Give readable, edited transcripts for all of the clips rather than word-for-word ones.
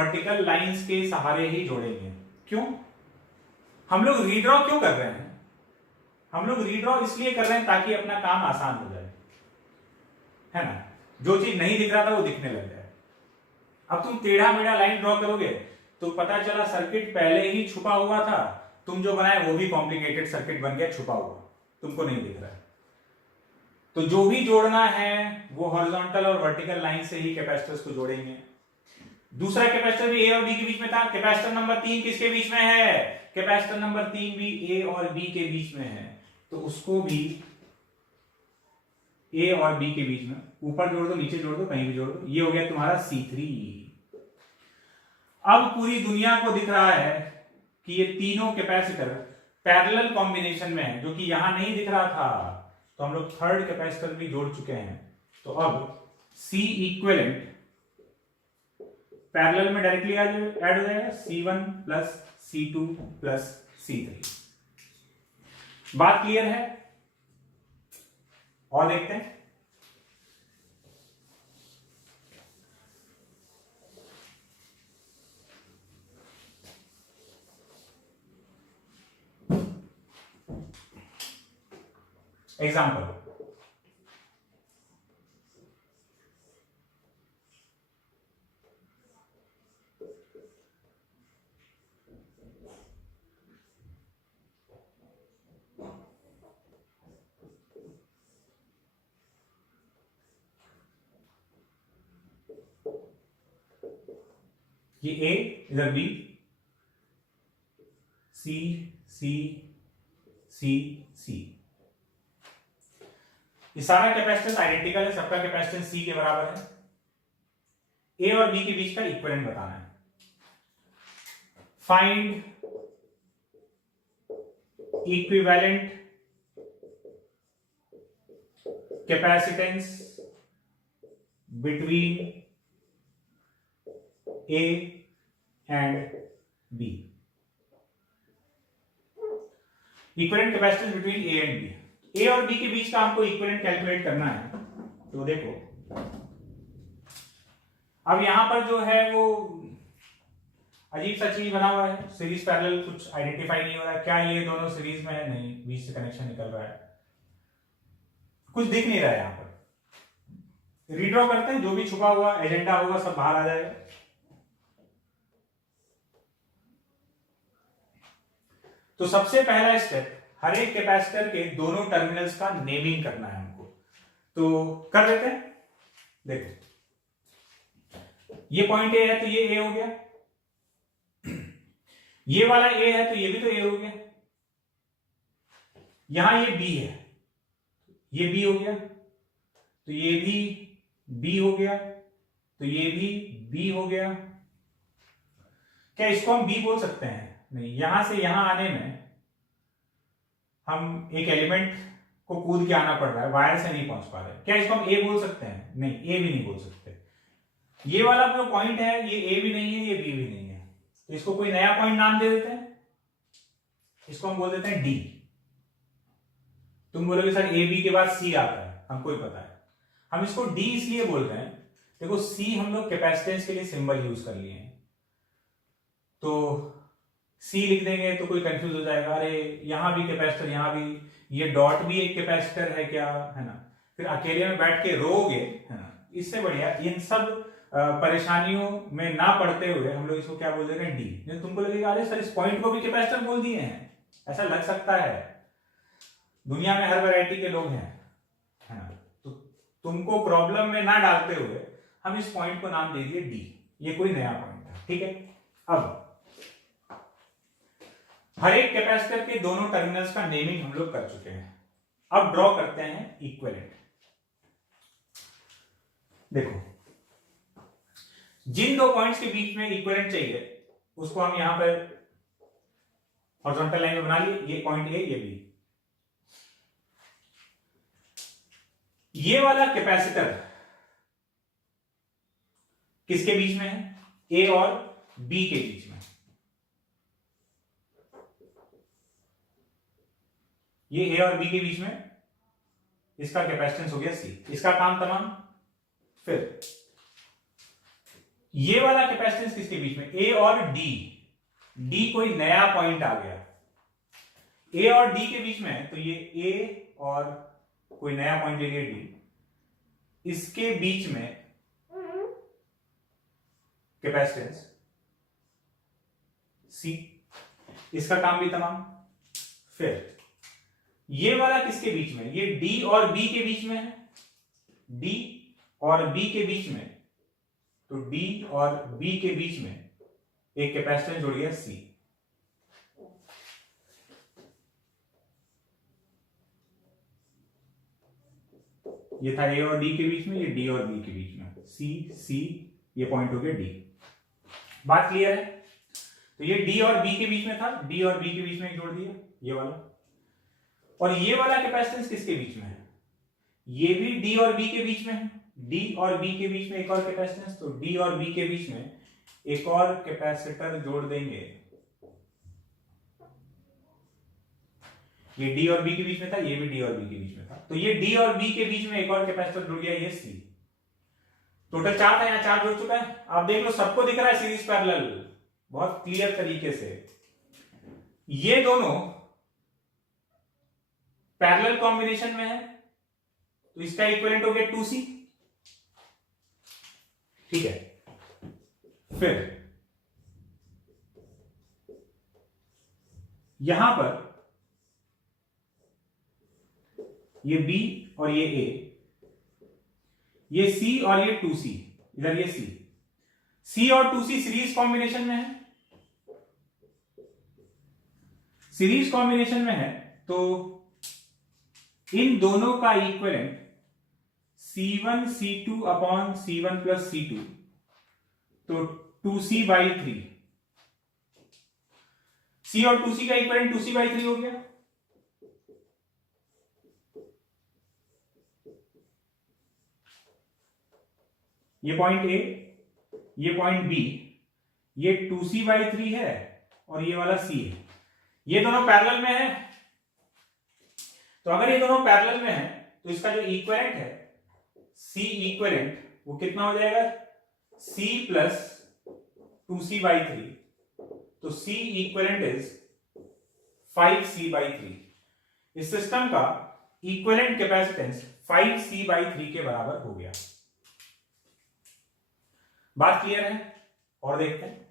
Vertical lines के सहारे ही जोड़ेंगे। क्यों? हम लोग रीड्रॉ क्यों कर रहे हैं? हम लोग रीड्रॉ इसलिए कर रहे हैं ताकि अपना काम आसान हो जाए, है ना। जो चीज नहीं दिख रहा था वो दिखने लग जाए। अब तुम टेढ़ा मेढ़ा लाइन ड्रॉ करोगे तो पता चला सर्किट पहले ही छुपा हुआ था, तुम जो बनाए वो भी कॉम्प्लिकेटेड सर्किट बन गया छुपा हुआ, तुमको नहीं दिख रहा है। तो जो भी जोड़ना है वो हॉरिजॉन्टल और वर्टिकल लाइन से ही कैपेसिटर्स को जोड़ेंगे। दूसरा कैपेसिटर भी ए और बी के बीच में था। कैपेसिटर नंबर 3 किसके बीच में है? कैपेसिटर नंबर 3 भी ए और बी के बीच में है, तो उसको भी ए और बी के बीच में ऊपर जोड़ दो, नीचे जोड़ दो, कहीं भी जोड़ दो। ये हो गया तुम्हारा C3। अब पूरी दुनिया को दिख रहा है कि ये तीनों कैपेसिटर पैरेलल कॉम्बिनेशन में है, जो कि यहां नहीं दिख रहा था। तो हम लोग थर्ड कैपेसिटर भी जोड़ चुके हैं। तो अब C इक्विवेलेंट पैरेलल में डायरेक्टली ऐड हो जाएगा, C1 plus C2 plus C3। बात क्लियर है? और देखते हैं। एग्जाम्पल, ये ए, इधर बी, सी सी सी सी। ये सारा कैपेसिटेंस आइडेंटिकल है, सबका कैपेसिटेंस सी के बराबर है। ए और बी के बीच का इक्विवेलेंट बताना है। Find equivalent capacitance between A and B। Equivalent capacitance between A and B। A और B के बीच का हमको इक्विवेलेंट कैलकुलेट करना है। तो देखो, अब यहां पर जो है वो अजीब सा चीज बना हुआ है, सीरीज पैरेलल, कुछ आइडेंटिफाई नहीं हो रहा है। क्या ये दोनों सीरीज में है? नहीं, बीच से कनेक्शन निकल रहा है, कुछ दिख नहीं रहा है। यहां पर रीड्रॉ करते हैं, जो भी छुपा हुआ एजेंडा होगा सब बाहर आ जाएगा। तो सबसे पहला स्टेप, हर एक कैपेसिटर के दोनों टर्मिनल्स का नेमिंग करना है हमको। तो कर देते हैं। देखो, ये पॉइंट ए है तो ये ए हो गया, ये वाला ए है तो ये भी तो ए हो गया, यहां ये बी है, ये बी हो गया, तो ये भी बी हो गया, तो ये भी बी हो गया। क्या इसको हम बी बोल सकते हैं? नहीं, यहां से यहां आने में हम एक एलिमेंट को कूद के आना पड़ रहा है, वायर से नहीं पहुंच पा रहे। क्या इसको हम ए बोल सकते हैं? नहीं, ए भी नहीं बोल सकते। ये वाला जो पॉइंट है ये ए भी नहीं है, ये बी भी नहीं है, तो इसको कोई नया पॉइंट नाम दे देते हैं। इसको हम बोल देते हैं डी। तुम बोलोगे सर ए बी के बाद सी आता है, हमको ही पता है। हम इसको डी इसलिए बोल रहे हैं, देखो सी हम लोग कैपेसिटेंस के लिए सिंबल यूज कर लिए हैं, तो सी लिख देंगे तो कोई कंफ्यूज हो जाएगा, अरे यहां भी कैपेसिटर, यहां भी, ये डॉट भी एक कैपेसिटर है क्या, है ना। फिर अकेले में बैठ के रोगे, है ना। इससे बढ़िया इन सब परेशानियों में ना पड़ते हुए हम लोग इसको क्या बोल देते हैं? डी। तुमको लगेगा अरे सर इस पॉइंट को भी कैपेसिटर बोल दिए हैं, ऐसा लग सकता है। दुनिया में हर वैरायटी के लोग हैं, है ना। तो तुमको प्रॉब्लम में ना डालते हुए हम इस पॉइंट को नाम दे दिए डी। ये कोई नया पॉइंट है, ठीक है। अब हर एक कैपेसिटर के दोनों टर्मिनल्स का नेमिंग हम लोग कर चुके हैं। अब ड्रॉ करते हैं इक्विवेलेंट। देखो, जिन दो पॉइंट्स के बीच में इक्विवेलेंट चाहिए उसको हम यहां पर हॉरिजॉन्टल लाइन में बना लिए। ये पॉइंट ए, ये बी। ये वाला कैपेसिटर किसके बीच में है? ए और बी के बीच में। ये ए और बी के बीच में, इसका कैपेसिटेंस हो गया सी। इसका काम तमाम। फिर ये वाला कैपेसिटेंस किसके बीच में, ए और डी, डी कोई नया पॉइंट आ गया, ए और डी के बीच में, तो ये ए और कोई नया पॉइंट ले लिया डी, इसके बीच में कैपेसिटेंस सी, इसका काम भी तमाम। फिर ये वाला किसके बीच में, ये डी और बी के बीच में है, डी और बी के बीच में, तो डी और बी के बीच में एक कैपेसिटेंस जुड़ गया सी। ये था ए और डी के बीच में, ये डी और बी के बीच में, सी सी, ये पॉइंट हो गया डी। बात क्लियर है? तो ये डी और बी के बीच में था, डी और बी के बीच में एक जोड़ दिया ये वाला। और ये वाला कैपेसिटेंस किसके बीच में है, ये भी डी और बी के बीच में है, डी और बी के बीच में एक और कैपेसिटेंस, तो डी और बी के बीच में एक और कैपेसिटर जोड़ देंगे। ये डी और बी के बीच में था, ये भी डी और बी के बीच में था, तो ये डी और बी के बीच में एक और कैपेसिटर जुड़ गया, ये सी। टोटल 4 था, यहां 4 जुड़ चुका है। आप देख लो, सबको दिख रहा है सीरीज पैरेलल बहुत क्लियर तरीके से। ये दोनों पैरेलल कॉम्बिनेशन में है, तो इसका इक्विवेलेंट हो गया 2C। ठीक है, फिर यहां पर ये B और ये A, ये C और ये 2C, इधर ये C और 2C सीरीज कॉम्बिनेशन में है, सीरीज कॉम्बिनेशन में है, तो इन दोनों का equivalent C1 C2 upon C1 plus C2, तो 2C/3, C और 2C का इक्विवेलेंट 2C/3 हो गया। ये पॉइंट A, ये पॉइंट B, ये 2C/3 है और ये वाला C है। ये दोनों पैरेलल में है, तो अगर ये दोनों पैरेलल में है तो इसका जो इक्विवेलेंट है C इक्विवेलेंट, वो कितना हो जाएगा, C प्लस 2C/3, तो C इक्विवेलेंट इज 5C/3। इस सिस्टम का इक्विवेलेंट कैपेसिटेंस 5C/3 के बराबर हो गया। बात क्लियर है? और देखते हैं,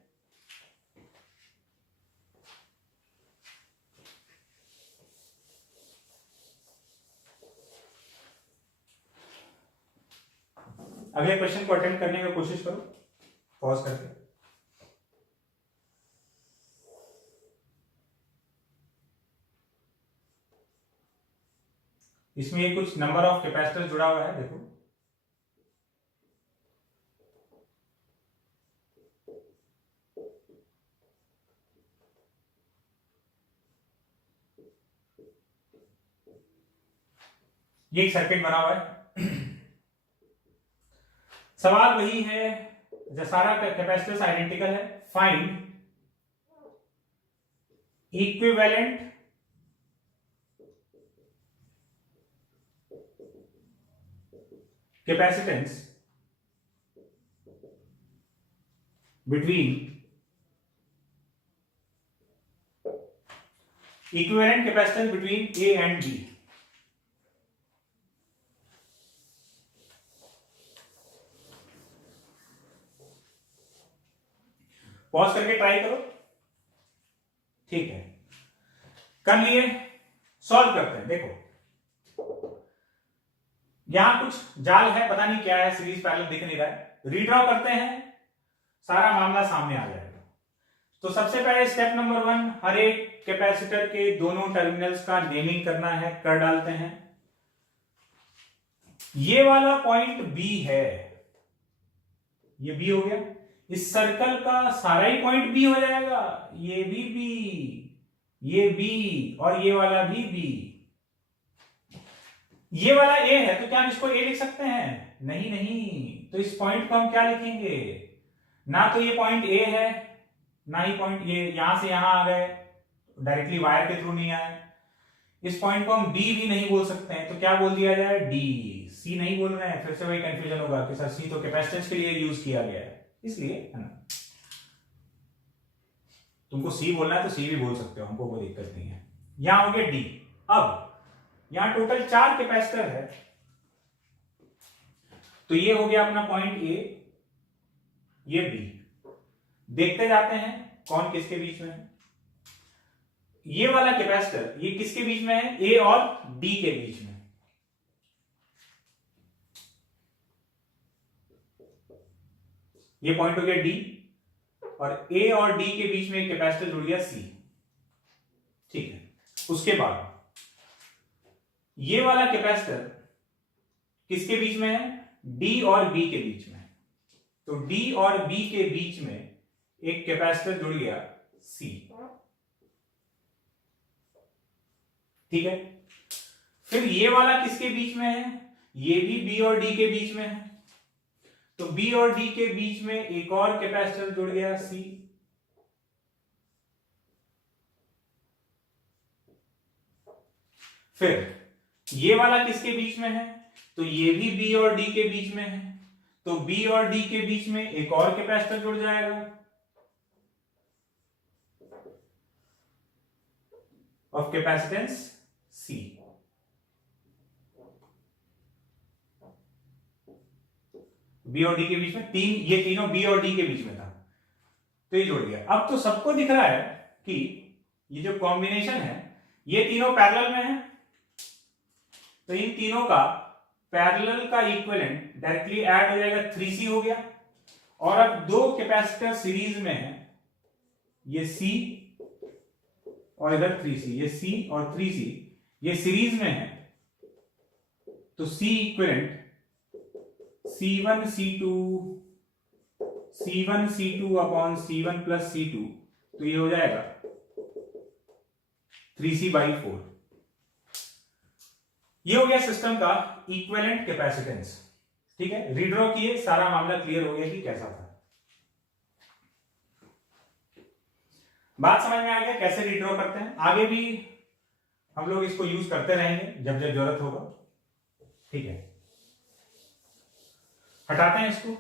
अगले क्वेश्चन को अटेम्प्ट करने की कोशिश करो पॉज करके। इसमें ये कुछ नंबर ऑफ कैपेसिटर जुड़ा हुआ है, देखो। ये एक सर्किट बना हुआ है। सवाल वही है, जो सारा कैपेसिटर्स आइडेंटिकल है, find equivalent capacitance between equivalent capacitance between A and B। Pause करके ट्राई करो, ठीक है, कर लिए, सॉल्व करते हैं। देखो यहां कुछ जाल है, पता नहीं क्या है, सीरीज पैरेलल दिख नहीं रहा है, रीड्रॉ करते हैं, सारा मामला सामने आ जाएगा। तो सबसे पहले स्टेप नंबर 1, हर एक कैपेसिटर के दोनों टर्मिनल्स का नेमिंग करना है, कर डालते हैं। ये वाला पॉइंट B है, ये B हो गया, इस सर्कल का सारा ही पॉइंट B हो जाएगा, ये भी B, ये B और ये वाला भी B। ये वाला A है, तो क्या हम इसको A लिख सकते हैं? नहीं नहीं, तो इस पॉइंट को हम क्या लिखेंगे, ना तो ये पॉइंट A है, ना ही पॉइंट, ये यहां से यहां आ गए, डायरेक्टली वायर के थ्रू नहीं आए। इस पॉइंट को हम B भी नहीं बोल सकते हैं, तो क्या बोल दिया जाए, D। C नहीं बोल रहे हैं, फिर से वही कंफ्यूजन होगा कि सर C तो कैपेसिटेंस के लिए यूज किया गया है। इसलिए है ना, तुमको सी बोलना है तो सी भी बोल सकते हो, हमको कोई दिक्कत नहीं है। यहां हो गया डी। अब यहां टोटल 4 कैपेसिटर है, तो ये हो गया अपना पॉइंट ए, ये बी। देखते जाते हैं कौन किसके बीच में है। ये वाला कैपेसिटर ये किसके बीच में है, ए और डी के बीच में। ये पॉइंट हो गया डी, और ए और डी के बीच में एक कैपेसिटर जुड़ गया सी। ठीक है, उसके बाद ये वाला कैपेसिटर किसके बीच में है, डी और बी के बीच में। तो डी और बी के बीच में एक कैपेसिटर जुड़ गया सी। ठीक है, फिर ये वाला किसके बीच में है, ये भी बी और डी के बीच में है, तो बी और डी के बीच में एक और कैपेसिटर जुड़ गया सी। फिर ये वाला किसके बीच में है, तो ये भी बी और डी के बीच में है, तो बी और डी के बीच में एक और कैपेसिटर जुड़ जाएगा ऑफ कैपेसिटेंस सी। बी और डी के बीच में ये तीनों बी और डी के बीच में था, तो ये जुड़ गया। अब तो सबको दिख रहा है कि ये जो कॉम्बिनेशन है ये तीनों पैरेलल में है, तो इन तीनों का पैरेलल का इक्विवेलेंट डायरेक्टली ऐड हो जाएगा, 3C हो गया। और अब दो कैपेसिटर सीरीज में है, ये C और इधर 3C, ये C और 3C ये सीरीज में है, तो C equivalent C1 C2 upon C1 plus C2, तो ये हो जाएगा 3C/4। ये हो गया सिस्टम का इक्विवेलेंट कैपेसिटेंस। ठीक है, रीड्रॉ किए, सारा मामला क्लियर हो गया कि कैसा था। बात समझ में आ गया कैसे रीड्रॉ करते हैं। आगे भी हम लोग इसको यूज करते रहेंगे जब जब जरूरत होगा। ठीक है, हटाते हैं इसको।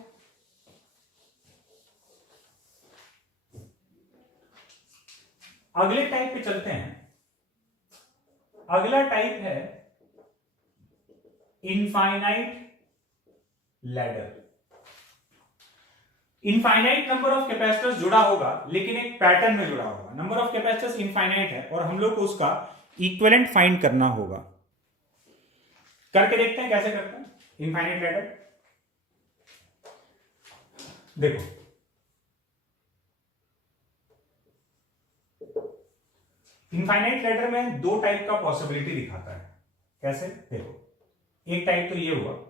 अगले टाइप पे चलते हैं। अगला टाइप है infinite ladder. Infinite number of capacitors जुड़ा होगा, लेकिन एक पैटर्न में जुड़ा होगा। नंबर ऑफ कैपेसिटर्स इनफाइनाइट है और हम लोग को उसका इक्विवेलेंट फाइंड करना होगा। करके देखते हैं कैसे करते हैं इनफाइनाइट लैडर। देखो, इनफाइनाइट लैडर में दो टाइप का पॉसिबिलिटी दिखाता है। कैसे, देखो, एक टाइप तो ये हुआ,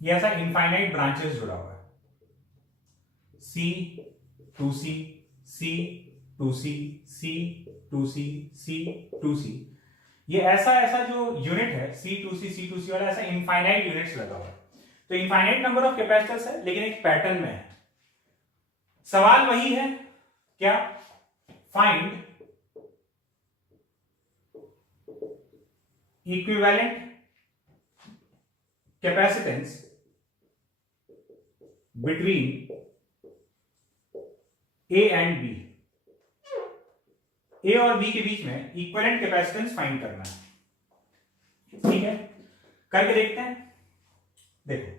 ये ऐसा इनफाइनाइट ब्रांचेस जुड़ा हुआ है, C 2C C 2C C 2C C 2C। ये ऐसा ऐसा जो यूनिट है C 2C C 2C वाला, ऐसा इनफाइनाइट यूनिट्स लगा हुआ है। तो इनफाइनाइट नंबर ऑफ कैपेसिटर्स है, लेकिन एक पैटर्न में है। सवाल वही है, क्या, find equivalent capacitance between A and B। A और B के बीच में इक्विवेलेंट कैपेसिटेंस फाइंड करना है। ठीक है, करके देखते हैं। देखो,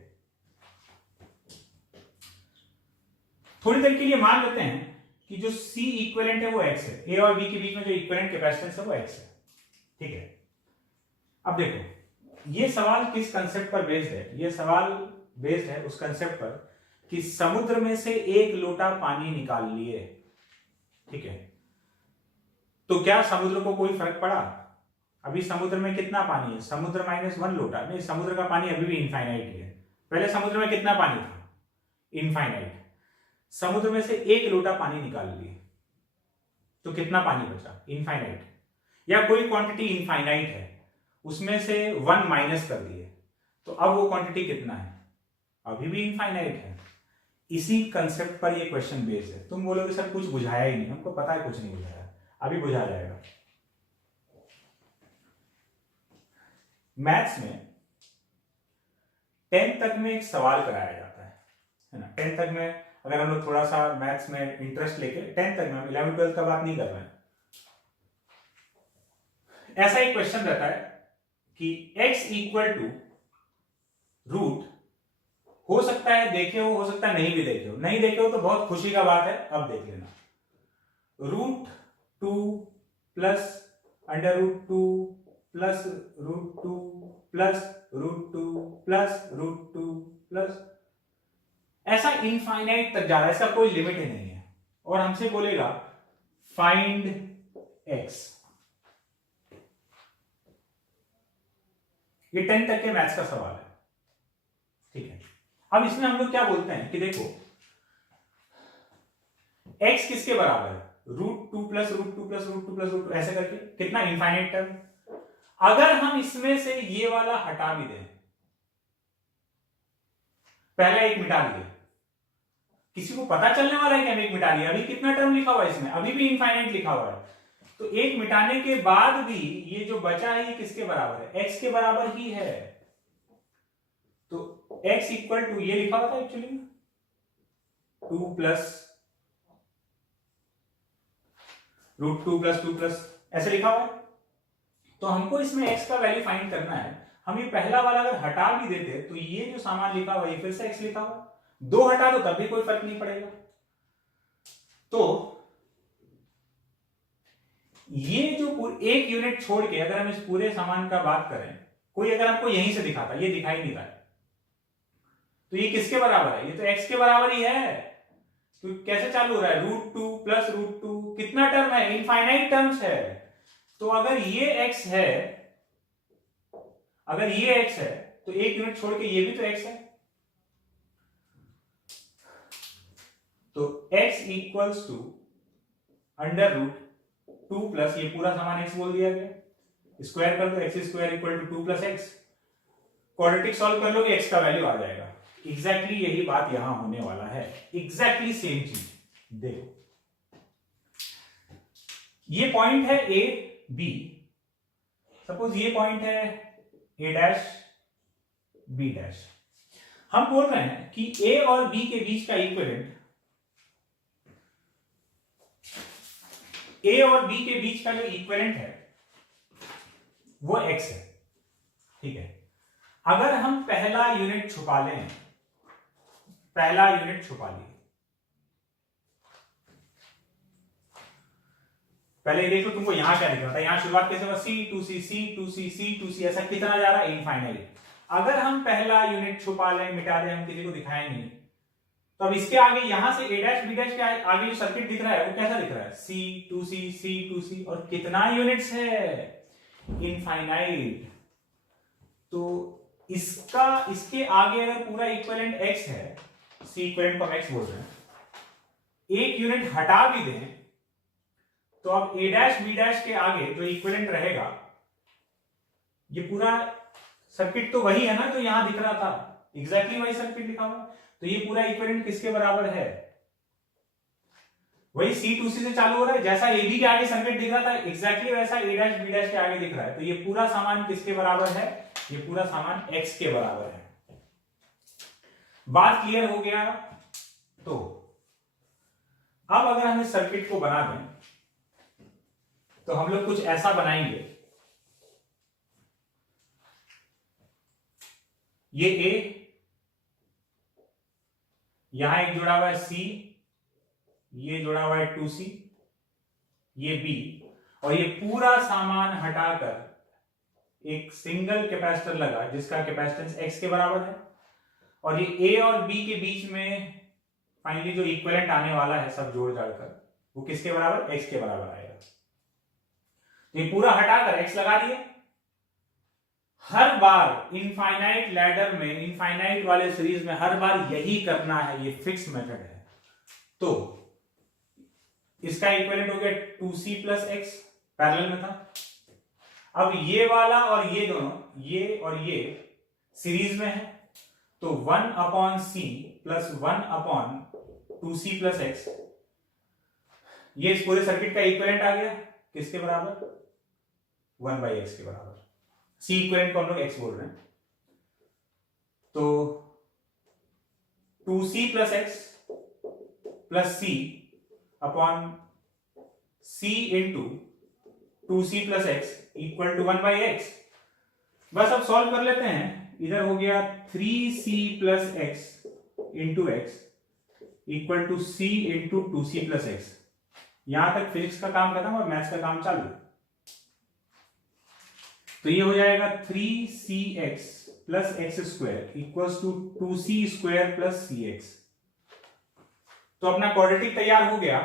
थोड़ी देर के लिए मान लेते हैं कि जो C इक्विवेलेंट है वो X है। A और B के बीच में जो इक्विवेलेंट कैपेसिटेंस है वो X है। ठीक है, अब देखो, ये सवाल किस कंसेप्ट पर बेस्ड है। ये सवाल बेस्ड है उस कंसेप्ट पर कि समुद्र में से एक लोटा पानी निकाल लिए। ठीक है, तो क्या समुद्र को कोई फर्क पड़ा? अभी समुद्र में कितना पानी है? समुद्र -1 लोटा। नहीं, समुद्र का पानी अभी भी इनफाइनाइट है। पहले समुद्र में कितना पानी था? इनफाइनाइट। समुद्र में से 1 लोटा पानी निकाल लिए तो कितना पानी बचा? इनफाइनाइट। या कोई क्वांटिटी इनफाइनाइट है, उसमें से 1 माइनस कर दिए तो अब वो क्वांटिटी कितना है? अभी भी इनफाइनाइट है। इसी कंसेप्ट पर ये क्वेश्चन बेस्ड है। तुम बोलोगे सर कुछ बुझाया ही नहीं, हमको पता है कुछ नहीं बुझाया, अभी बुझा जाएगा। मैथ्स में 10th तक में एक सवाल कराया जाता है ना। 10th तक में अगर हम लोग थोड़ा सा मैथ्स में इंटरेस्ट लेके 10th तक में, 11 12 का बात नहीं कर रहे हैं, ऐसा एक क्वेश्चन रहता है कि x इक्वल टू रूट, हो सकता है देखे हो सकता है नहीं भी देखे हो। नहीं देखे हो तो बहुत खुशी का बात है, अब देख लेना। √2 plus √2 plus √2 plus √2 plus √2 plus, ऐसा इनफाइनाइट तक जा रहा है, इसका कोई लिमिट ही नहीं है। और हमसे बोलेगा फाइंड x। ये 10 तक के मैथ्स का सवाल है, ठीक है। अब इसमें हम लोग क्या बोलते हैं कि देखो x किसके बराबर है? √2 प्लस √2 प्लस √2 प्लस √2, ऐसे करके कितना? Infinite term. अगर हम इसमें से ये वाला हटा भी दें, पहला एक मिटा दिए, किसी को पता चलने वाला है कि हम एक मिटा लिया? अभी कितना टर्म लिखा हुआ है इसमें? अभी भी इनफाइनाइट लिखा हुआ है। तो एक मिटाने के बाद भी ये जो बचा है ये किसके बराबर है? x के बराबर ही है। तो x इक्वल टू, ये लिखा हुआ था एक्चुअली 2 प्लस √2 प्लस 2 प्लस, ऐसे लिखा हुआ है। तो हमको इसमें x का वैल्यू फाइंड करना है। हम ये पहला वाला अगर हटा भी देते तो ये जो सामान लिखा हुआ है फिर से x लिखा हुआ, 2 हटा दो तब भी कोई फर्क नहीं पड़ेगा। तो ये जो एक यूनिट छोड़ के अगर हम इस पूरे सामान का बात करें, कोई अगर हमको यहीं से दिखाता, ये दिखाई नहीं रहा है, तो ये किसके बराबर है? ये तो x के बराबर ही है। तो कैसे चालू हो रहा है? √2 प्लस √2, कितना टर्म है? इनफाइनाइट टर्म्स है। तो अगर ये x है, अगर ये x है तो एक यूनिट छोड़ के ये भी तो x है। तो x इक्वल्स टू √2 प्लस, ये पूरा सामान x बोल दिया गया, स्क्वायर कर दो, x² equal to 2 plus x। Quadratic solve कर लोगे, x का वैल्यू आ जाएगा। एग्जैक्टली यही बात यहां होने वाला है, एग्जैक्टली सेम चीज। देखो ये पॉइंट है a b, सपोज ये पॉइंट है a डैश b डैश। हम बोल रहे हैं कि a और b के बीच का इक्विवेलेंट, a और b के बीच का जो इक्विवेलेंट है वो x है, ठीक है। अगर हम पहला यूनिट छुपा लें, पहला यूनिट छुपा लिए, पहले देखो तुमको यहां क्या दिख रहा था, यहां शुरुआत कैसे हुआ? C2C C2C C2C, ऐसा कितना जा रहा है? इनफाइनाइट। अगर हम पहला यूनिट छुपा लें, मिटा दें, हम किसी को दिखाएं नहीं, तो अब इसके आगे यहां से a डैश b डैश के आगे जो सर्किट दिख रहा है वो कैसा दिख रहा है? C2C C2C, और कितना यूनिट्स है? इनफाइनाइट। तो इसका, इसके आगे अगर पूरा इक्विवेलेंट x है, C इक्विवेलेंट को हम x बोल रहे हैं, एक यूनिट हटा भी दें तो अब a डैश b डैश के आगे जो इक्विवेलेंट रहेगा, ये पूरा सर्किट तो वही है ना जो यहां दिख रहा था, एग्जैक्टली वही सर्किट लिखा हुआ। तो ये पूरा इक्विवेलेंट किसके बराबर है? वही C2C से चालू हो रहा है, जैसा AB के आगे सर्किट दिख रहा था एग्जैक्टली वैसा A डैश B डैश के आगे दिख रहा है। तो ये पूरा सामान किसके बराबर है? ये पूरा सामान x के बराबर है। बात क्लियर हो गया? तो अब अगर हम इस सर्किट को बना दें तो हम लोग कुछ ऐसा बनाएंगे, ये A, यहां एक जुड़ा हुआ है C, ये जुड़ा हुआ है 2C, ये B, और ये पूरा सामान हटाकर एक सिंगल कैपेसिटर लगा जिसका कैपेसिटेंस x के बराबर है, और ये A और B के बीच में फाइनली जो इक्विवेलेंट आने वाला है सब जोड़ जाड़कर वो किसके बराबर? x के बराबर आएगा। ये पूरा हटाकर x लगा दिए। हर बार इनफाइनाइट लैडर में, इनफाइनाइट वाले सीरीज में हर बार यही करना है, ये फिक्स मेथड है। तो इसका इक्विवेलेंट हो गया 2c प्लस एक्स, पैरेलल में था। अब ये वाला और ये दोनों, ये और ये सीरीज में है, तो 1 upon c plus 1 upon 2c plus x, ये इस पूरे सर्किट का इक्विवेलेंट आ गया किसके बराबर, 1/x के बराबर। सी इक्विवेलेंट को हम लोग x बोल रहे हैं, तो 2c plus x plus c upon c into 2c plus x equal to 1/x। बस अब सॉल्व कर लेते हैं। इधर हो गया 3c plus x into x equal to c into 2c plus x. यहां तक फिजिक्स का काम खत्म और मैथ्स का काम चालू। तो ये हो जाएगा 3cx plus x square equals to 2c square plus cx। तो अपना क्वाड्रेटिक तैयार हो गया,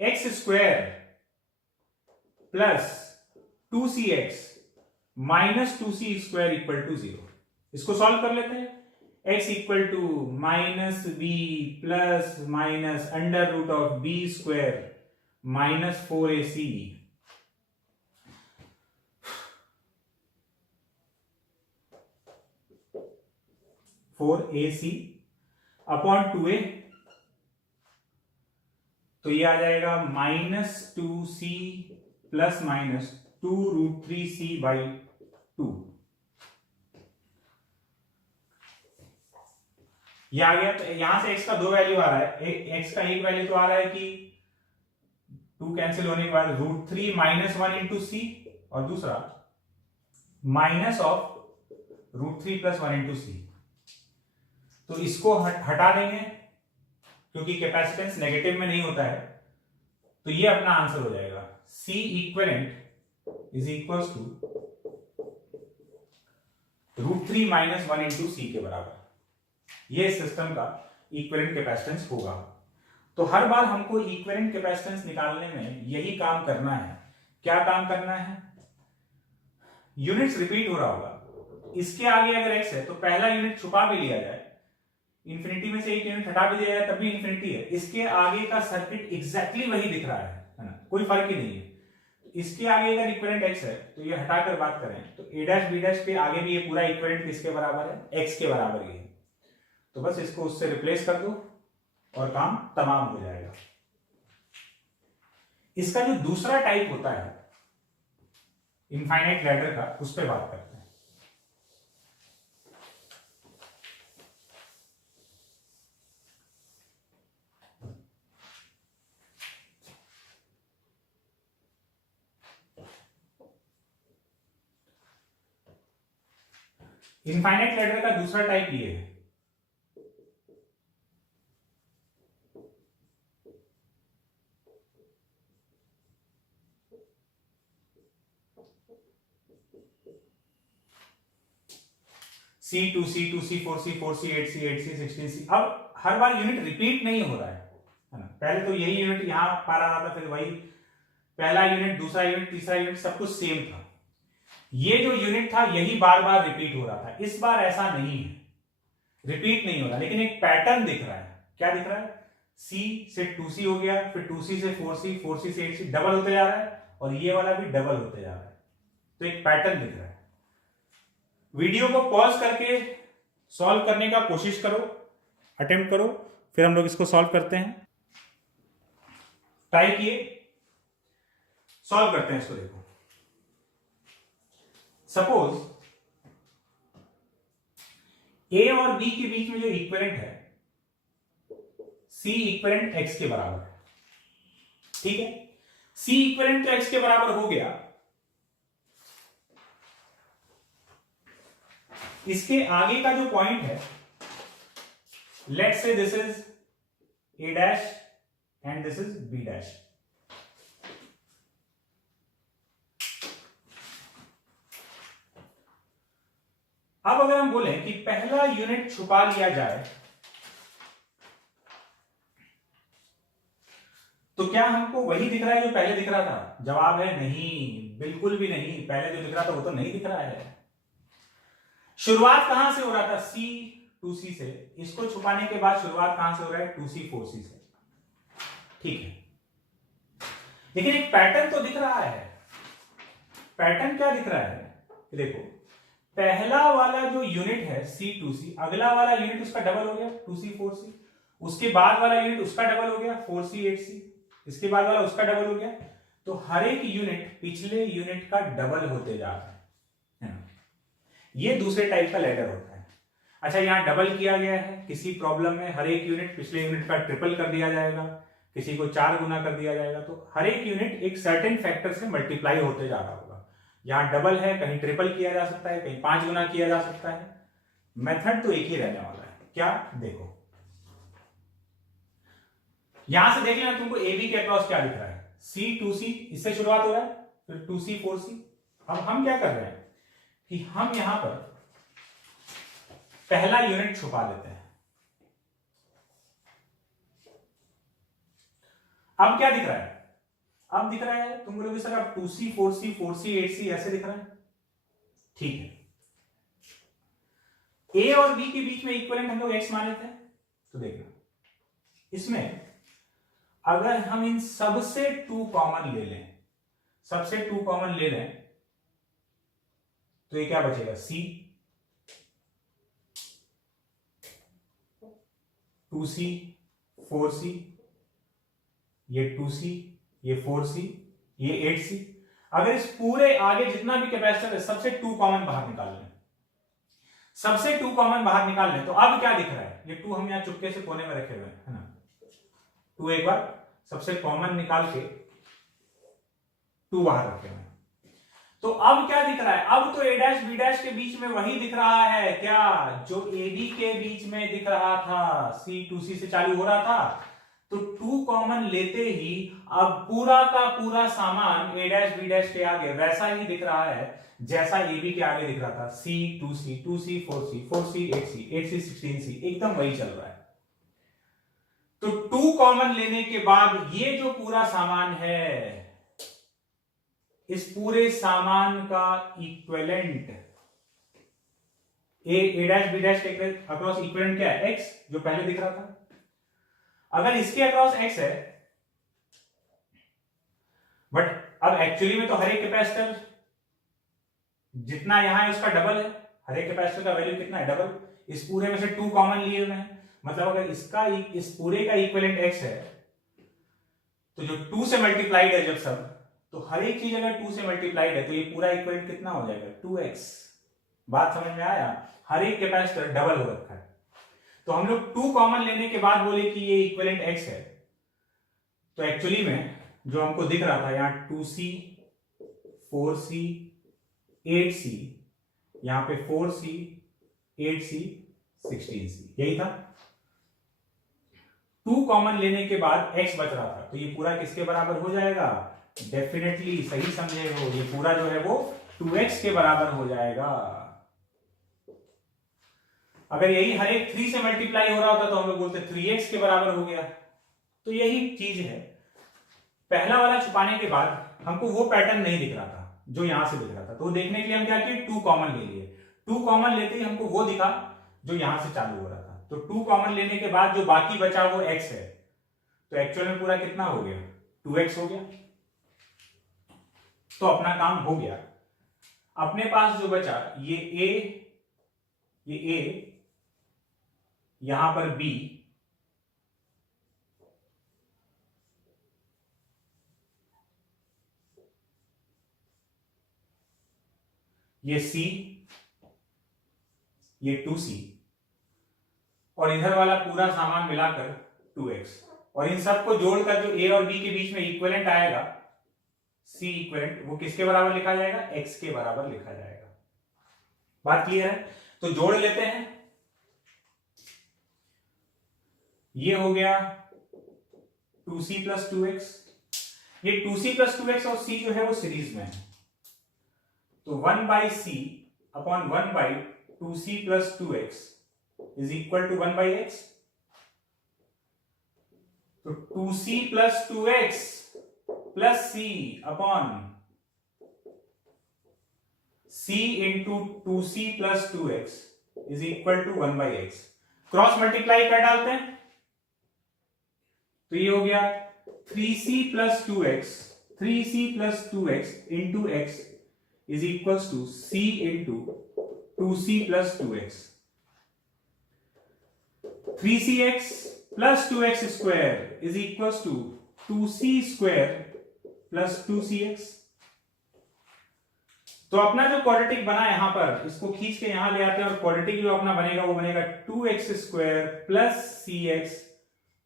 x square plus 2cx minus 2c square equal to 0। इसको सॉल्व कर लेते हैं। x equal to minus b plus minus under root of b square minus 4ac 4ac upon 2a, तो ये आ जाएगा minus 2c plus minus 2√3c/2। ये आ गया। तो यहां से x का 2 वैल्यू आ रहा है, x का एक वैल्यू तो आ रहा है कि 2 कैंसिल होने के बाद √3 माइनस 1 इंटू सी, और दूसरा माइनस ऑफ √3 प्लस 1 इंटू सी। तो इसको हटा देंगे क्योंकि कैपेसिटेंस नेगेटिव में नहीं होता है, तो ये अपना आंसर हो जाएगा। C equivalent is equals to √3 minus 1 into C के बराबर। ये सिस्टम का इक्विवेलेंट कैपेसिटेंस होगा। तो हर बार हमको इक्विवेलेंट कैपेसिटेंस निकालने में यही काम करना है। क्या काम करना है, यूनिट्स रिपीट हो रहा होगा, इसके आगे अगर x है तो पहला यूनिट छुपा भी लिया जाए, इंफिनिटी में से एक यूनिट हटा भी दिया जाए तब भी इंफिनिटी है, इसके आगे का सर्किट एग्जैक्टली वही दिख रहा है ना, कोई फर्क ही नहीं है। इसके आगे अगर इक्विवेलेंट x है तो ये हटाकर बात करें तो a डैश b डैश के आगे भी ये पूरा इक्विवेलेंट किसके बराबर है, x के बराबर ही है। तो बस इसको उससे रिप्लेस कर दो और काम तमाम हो जाएगा। इसका जो दूसरा टाइप होता है इनफाइनाइट लैडर का, उस पर बात करते हैं। इनफाइनाइट लैडर का दूसरा टाइप ये है, C 2C 2C 4C 4C 8C 8C 16C। अब हर बार यूनिट रिपीट नहीं हो रहा है ना। पहले तो यही यूनिट यहां पा रहा था, फिर वही पहला यूनिट, दूसरा यूनिट, तीसरा यूनिट, सब कुछ सेम था। ये जो यूनिट था यही बार बार रिपीट हो रहा था। इस बार ऐसा नहीं है, रिपीट नहीं हो रहा, लेकिन एक पैटर्न दिख रहा है। क्या दिख रहा है, C से 2C हो गया, फिर 2C से 4C, 4C से 8C, डबल होते जा रहा है, और ये वाला भी डबल होते जा रहा है। तो एक पैटर्न दिख रहा है। वीडियो को पॉज करके सॉल्व करने का कोशिश करो, अटेम्प्ट करो, फिर हम लोग इसको सॉल्व करते हैं। ट्राई किए, सॉल्व करते हैं इसको। देखो, सपोज A और B के बीच में जो इक्विवेलेंट है, C इक्विवेलेंट x के बराबर है, ठीक है। C इक्विवेलेंट तो x के बराबर हो गया। इसके आगे का जो पॉइंट है, let's say this is A dash and this is B dash. अब अगर हम बोलें कि पहला यूनिट छुपा लिया जाए, तो क्या हमको वही दिख रहा है जो पहले दिख रहा था? जवाब है नहीं, बिल्कुल भी नहीं। पहले जो दिख रहा था वो तो नहीं दिख रहा है। शुरुआत कहां से हो रहा था? C 2C से। इसको छुपाने के बाद शुरुआत कहां से हो रहा है? 2C 4C से। ठीक है, लेकिन एक पैटर्न तो दिख रहा है। पैटर्न क्या दिख रहा है, देखो पहला वाला जो यूनिट है C2C, अगला वाला यूनिट उसका डबल हो गया 2C4C, उसके बाद वाला यूनिट उसका डबल हो गया 4C8C, इसके बाद वाला उसका डबल हो गया। तो हर एक यूनिट पिछले यूनिट का डबल होते जा रहा है ना। ये दूसरे टाइप का लैडर होता है। अच्छा, यहां डबल किया गया है, किसी प्रॉब्लम में हर एक यूनिट पिछले यूनिट का ट्रिपल कर दिया जाएगा, किसी को 4 गुना कर दिया जाएगा, तो हर एक यूनिट एक सर्टेन फैक्टर से मल्टीप्लाई होते जा रहा होगा। यहां डबल है, कहीं ट्रिपल किया जा सकता है, कहीं 5 गुना किया जा सकता है। मेथड तो एक ही रहने वाला है। क्या, देखो यहां से देख लेना तुमको AB के अक्रॉस क्या दिख रहा है, C2C, इससे शुरुआत हो रहा है, फिर 2C4C। अब हम क्या कर रहे हैं कि हम यहां पर पहला यूनिट छुपा लेते हैं। अब क्या दिख रहा है, अब दिख रहा है तुम बोलोगे सर अब 2C 4C 4C 8C ऐसे दिख रहा है। ठीक है, A और B के बीच में इक्विवेलेंट हम लोग X माने थे, तो देखना इसमें अगर हम इन सबसे 2 कॉमन ले लें, सबसे 2 कॉमन ले लें, तो ये क्या बचेगा, C 2C 4C, ये 2C, ये 4C, ये 8C। अगर इस पूरे आगे जितना भी कैपेसिटर है सबसे 2 कॉमन बाहर निकाल लें, सबसे 2 कॉमन बाहर निकाल लें, तो अब क्या दिख रहा है, ये 2 हम यहां चुपके से कोने में रखे हुए हैं, है ना। 2 एक बार सबसे कॉमन निकाल के 2 बाहर रखे हुए हैं, तो अब क्या दिख रहा है, अब तो A' B' के बीच में वही दिख रहा है क्या, जो AB के बीच में दिख रहा था, C2C से चालू हो रहा था। तो 2 कॉमन लेते ही अब पूरा का पूरा सामान A' B' के आगे वैसा ही दिख रहा है जैसा AB के आगे दिख रहा था, C 2C 2C 4C 4C 8C 8C 16C, एकदम वही चल रहा है। तो 2 कॉमन लेने के बाद ये जो पूरा सामान है, इस पूरे सामान का इक्विवेलेंट A' B' के अक्रॉस इक्विवेलेंट क्या है, X, जो पहले दिख रहा था। अगर इसके अक्रॉस X है, बट अब एक्चुअली में तो हर एक कैपेसिटर जितना यहां है उसका डबल है, हर एक कैपेसिटर का वैल्यू कितना है, डबल। इस पूरे में से 2 कॉमन लिए हुए हैं, मतलब अगर इसका इस पूरे का इक्विवेलेंट X है, तो जो 2 से मल्टीप्लाइड है जब सब, तो हर एक चीज अगर 2 से मल्टीप्लाइड है तो ये पूरा इक्विवेलेंट कितना हो जाएगा, 2x। बात समझ में आया, हर एक कैपेसिटर डबल हो रखा है। तो हम लोग 2 कॉमन लेने के बाद बोले कि ये इक्विवेलेंट X है, तो एक्चुअली में जो हमको दिख रहा था यहां 2C 4C 8C, यहां पे 4C 8C 16C, यही था। 2 कॉमन लेने के बाद X बच रहा था, तो ये पूरा किसके बराबर हो जाएगा, डेफिनेटली सही समझे हो, ये पूरा जो है वो 2x के बराबर हो जाएगा। अगर यही हर एक 3 से मल्टीप्लाई हो रहा होता तो हम लोग बोलते 3x के बराबर हो गया। तो यही चीज है, पहला वाला छुपाने के बाद हमको वो पैटर्न नहीं दिख रहा था जो यहां से दिख रहा था, तो देखने के लिए हम क्या किए, 2 कॉमन ले लिए। 2 कॉमन लेते ही हमको वो दिखा जो यहां से चालू हो रहा था, तो 2 कॉमन लेने के बाद जो बाकी बचा वो x है, तो एक्चुअल में पूरा कितना हो गया, 2x हो गया। तो अपना काम हो गया। अपने पास जो बचा ये A, यहां पर B, ये C, ये 2C, और इधर वाला पूरा सामान मिलाकर 2x, और इन सबको जोड़कर जो A और B के बीच में इक्विवेलेंट आएगा, C इक्विवेलेंट, वो किसके बराबर लिखा जाएगा, x के बराबर लिखा जाएगा। बात क्लियर है, तो जोड़ लेते हैं। ये हो गया 2C प्लस 2x, ये 2C प्लस 2x और C जो है वो सीरीज में है, तो 1/c upon 1/2C plus 2x is equal to 1/x। तो 2C plus 2x plus C upon C into 2C plus 2x is equal to 1/x। Cross multiply कर डालते हैं, तो ये हो गया 3c plus 2x, 3c plus 2x into x is equals to c into 2c plus 2x. 3cx plus 2x square is equals to 2c square plus 2cx. तो अपना जो क्वाड्रेटिक बना यहां पर, इसको खींच के यहां ले आते हैं और क्वाड्रेटिक जो अपना बनेगा वो बनेगा 2x square plus cx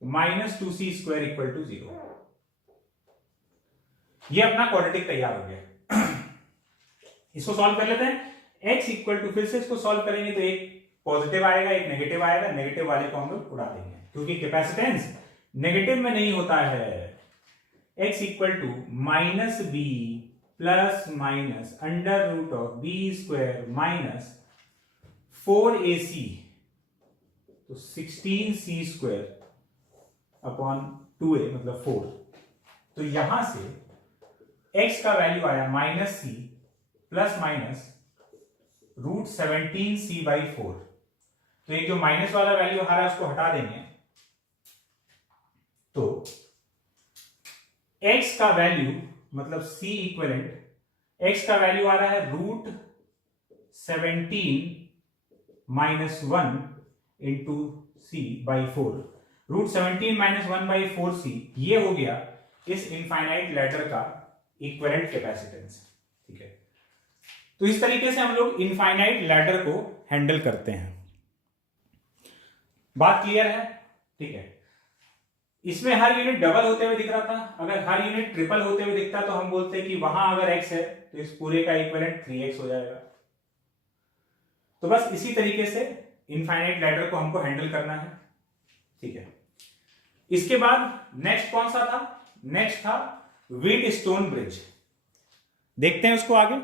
minus 2c square equal to 0। ये अपना क्वाड्रेटिक तैयार हो गया। इसको सॉल्व कर लेते हैं। x इक्वल टू, फिर से इसको सॉल्व करेंगे तो एक पॉजिटिव आएगा एक नेगेटिव आएगा, नेगेटिव वाले को हम लोग उड़ा देंगे क्योंकि कैपेसिटेंस नेगेटिव में नहीं होता है। x equal to minus b plus minus under root of b square minus 4ac, तो 16c स्क्वायर अपॉन 2a मतलब 4। तो यहां से x का वैल्यू आया minus c plus minus root 17c by 4। तो एक जो माइनस वाला वैल्यू आ रहा है उसको हटा देंगे, तो x का वैल्यू मतलब c इक्विवेलेंट, x का वैल्यू आ रहा है root 17 minus 1 into c by 4। Root 17 minus 1 by 4c, ये हो गया इस इनफाइनाइट लैडर का इक्विवेलेंट कैपेसिटेंस। ठीक है, तो इस तरीके से हम लोग इनफाइनाइट लैडर को हैंडल करते हैं। बात क्लियर है? ठीक है, इसमें हर यूनिट डबल होते हुए दिख रहा था। अगर हर यूनिट ट्रिपल होते हुए दिखता तो हम बोलते हैं कि वहां अगर x है तो इस पूरे का इक्विवेलेंट 3x हो जाएगा। तो बस इसी तरीके से इनफाइनाइट लैडर को हमको हैंडल करना है। ठीक है, इसके बाद नेक्स्ट कौन सा था? नेक्स्ट था व्हीटस्टोन ब्रिज। देखते हैं उसको आगे।